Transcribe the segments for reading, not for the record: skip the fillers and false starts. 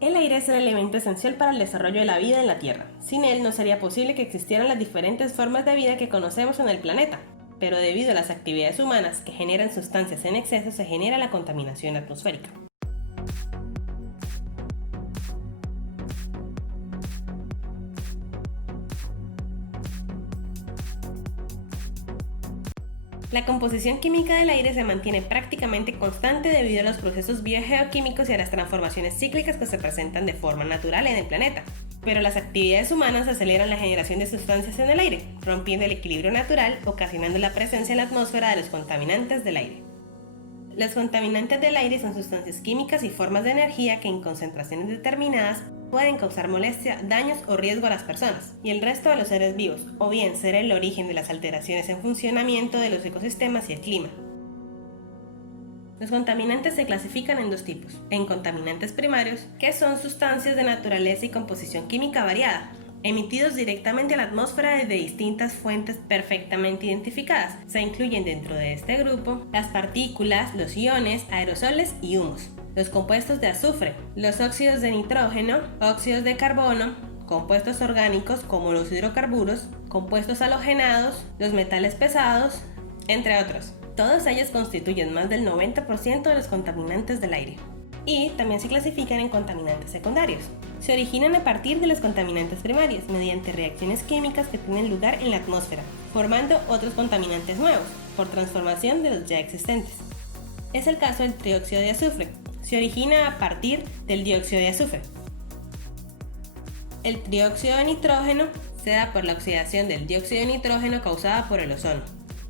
El aire es el elemento esencial para el desarrollo de la vida en la Tierra. Sin él no sería posible que existieran las diferentes formas de vida que conocemos en el planeta. Pero debido a las actividades humanas que generan sustancias en exceso, se genera la contaminación atmosférica. La composición química del aire se mantiene prácticamente constante debido a los procesos biogeoquímicos y a las transformaciones cíclicas que se presentan de forma natural en el planeta. Pero las actividades humanas aceleran la generación de sustancias en el aire, rompiendo el equilibrio natural, ocasionando la presencia en la atmósfera de los contaminantes del aire. Los contaminantes del aire son sustancias químicas y formas de energía que en concentraciones determinadas pueden causar molestia, daños o riesgo a las personas y el resto de los seres vivos, o bien ser el origen de las alteraciones en funcionamiento de los ecosistemas y el clima. Los contaminantes se clasifican en dos tipos: en contaminantes primarios, que son sustancias de naturaleza y composición química variada, emitidos directamente a la atmósfera desde distintas fuentes perfectamente identificadas. Se incluyen dentro de este grupo las partículas, los iones, aerosoles y humos, los compuestos de azufre, los óxidos de nitrógeno, óxidos de carbono, compuestos orgánicos como los hidrocarburos, compuestos halogenados, los metales pesados, entre otros. Todos ellos constituyen más del 90% de los contaminantes del aire. Y también se clasifican en contaminantes secundarios. Se originan a partir de los contaminantes primarios mediante reacciones químicas que tienen lugar en la atmósfera, formando otros contaminantes nuevos por transformación de los ya existentes. Es el caso del trióxido de azufre. Se origina a partir del dióxido de azufre. El trióxido de nitrógeno se da por la oxidación del dióxido de nitrógeno causada por el ozono.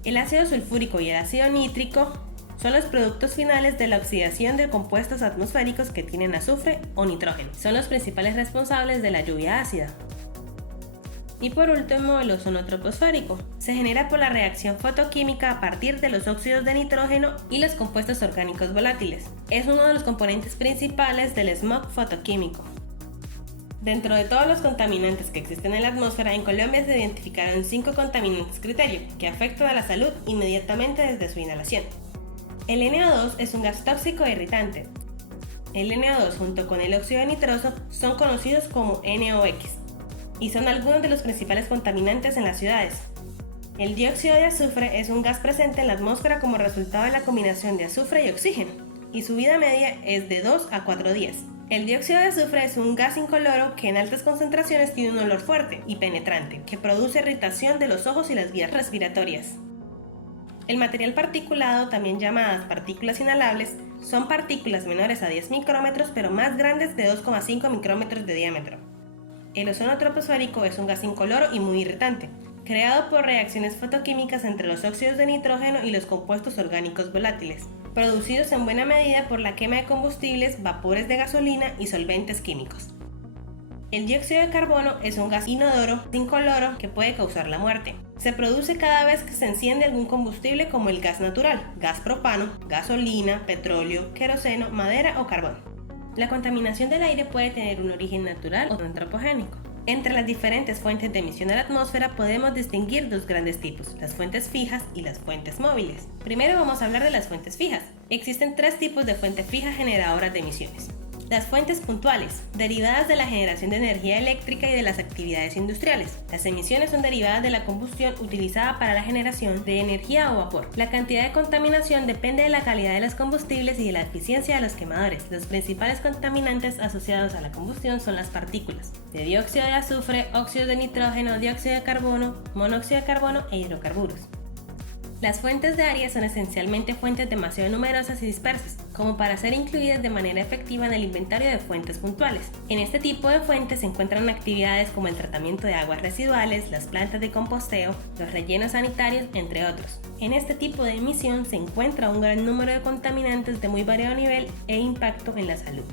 El ácido sulfúrico y el ácido nítrico son los productos finales de la oxidación de compuestos atmosféricos que tienen azufre o nitrógeno. Son los principales responsables de la lluvia ácida. Y por último, el ozono troposférico. Se genera por la reacción fotoquímica a partir de los óxidos de nitrógeno y los compuestos orgánicos volátiles. Es uno de los componentes principales del smog fotoquímico. Dentro de todos los contaminantes que existen en la atmósfera, en Colombia se identificaron 5 contaminantes criterio que afectan a la salud inmediatamente desde su inhalación. El NO2 es un gas tóxico e irritante. El NO2 junto con el óxido de nitroso son conocidos como NOx y son algunos de los principales contaminantes en las ciudades. El dióxido de azufre es un gas presente en la atmósfera como resultado de la combinación de azufre y oxígeno, y su vida media es de 2 a 4 días. El dióxido de azufre es un gas incoloro que en altas concentraciones tiene un olor fuerte y penetrante que produce irritación de los ojos y las vías respiratorias. El material particulado, también llamadas partículas inhalables, son partículas menores a 10 micrómetros pero más grandes de 2,5 micrómetros de diámetro. El ozono troposférico es un gas incoloro y muy irritante, creado por reacciones fotoquímicas entre los óxidos de nitrógeno y los compuestos orgánicos volátiles, producidos en buena medida por la quema de combustibles, vapores de gasolina y solventes químicos. El dióxido de carbono es un gas inodoro, incoloro, que puede causar la muerte. Se produce cada vez que se enciende algún combustible como el gas natural, gas propano, gasolina, petróleo, queroseno, madera o carbón. La contaminación del aire puede tener un origen natural o antropogénico. Entre las diferentes fuentes de emisión a la atmósfera podemos distinguir dos grandes tipos, las fuentes fijas y las fuentes móviles. Primero vamos a hablar de las fuentes fijas. Existen 3 tipos de fuentes fijas generadoras de emisiones. Las fuentes puntuales, derivadas de la generación de energía eléctrica y de las actividades industriales. Las emisiones son derivadas de la combustión utilizada para la generación de energía o vapor. La cantidad de contaminación depende de la calidad de los combustibles y de la eficiencia de los quemadores. Los principales contaminantes asociados a la combustión son las partículas de dióxido de azufre, óxido de nitrógeno, dióxido de carbono, monóxido de carbono e hidrocarburos. Las fuentes de área son esencialmente fuentes demasiado numerosas y dispersas, como para ser incluidas de manera efectiva en el inventario de fuentes puntuales. En este tipo de fuentes se encuentran actividades como el tratamiento de aguas residuales, las plantas de composteo, los rellenos sanitarios, entre otros. En este tipo de emisión se encuentra un gran número de contaminantes de muy variado nivel e impacto en la salud.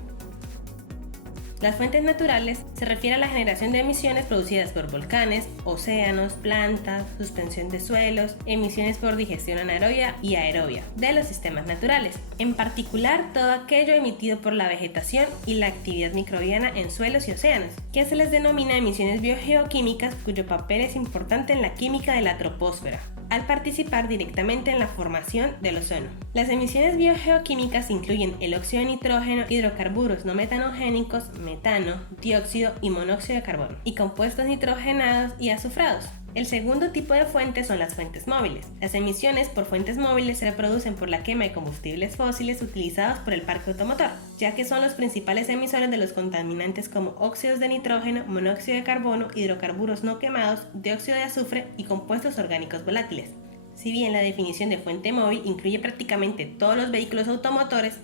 Las fuentes naturales se refiere a la generación de emisiones producidas por volcanes, océanos, plantas, suspensión de suelos, emisiones por digestión anaerobia y aerobia de los sistemas naturales, en particular todo aquello emitido por la vegetación y la actividad microbiana en suelos y océanos, que se les denomina emisiones biogeoquímicas cuyo papel es importante en la química de la troposfera. al participar directamente en la formación del ozono. Las emisiones biogeoquímicas incluyen el óxido de nitrógeno, hidrocarburos no metanogénicos, metano, dióxido y monóxido de carbono, y compuestos nitrogenados y azufrados. El segundo tipo de fuentes son las fuentes móviles. Las emisiones por fuentes móviles se reproducen por la quema de combustibles fósiles utilizados por el parque automotor, ya que son los principales emisores de los contaminantes como óxidos de nitrógeno, monóxido de carbono, hidrocarburos no quemados, dióxido de azufre y compuestos orgánicos volátiles. Si bien la definición de fuente móvil incluye prácticamente todos los vehículos automotores,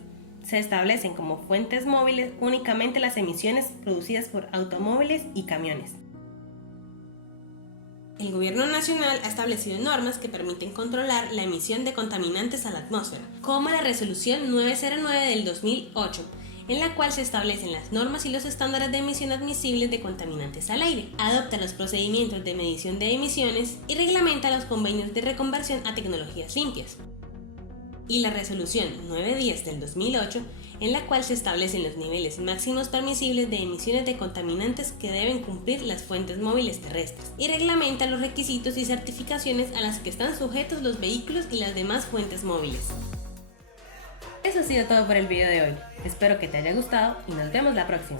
se establecen como fuentes móviles únicamente las emisiones producidas por automóviles y camiones. El Gobierno Nacional ha establecido normas que permiten controlar la emisión de contaminantes a la atmósfera, como la Resolución 909 del 2008, en la cual se establecen las normas y los estándares de emisión admisibles de contaminantes al aire, adopta los procedimientos de medición de emisiones y reglamenta los convenios de reconversión a tecnologías limpias. Y la Resolución 910 del 2008, en la cual se establecen los niveles máximos permisibles de emisiones de contaminantes que deben cumplir las fuentes móviles terrestres, y reglamenta los requisitos y certificaciones a las que están sujetos los vehículos y las demás fuentes móviles. Eso ha sido todo por el video de hoy. Espero que te haya gustado y nos vemos la próxima.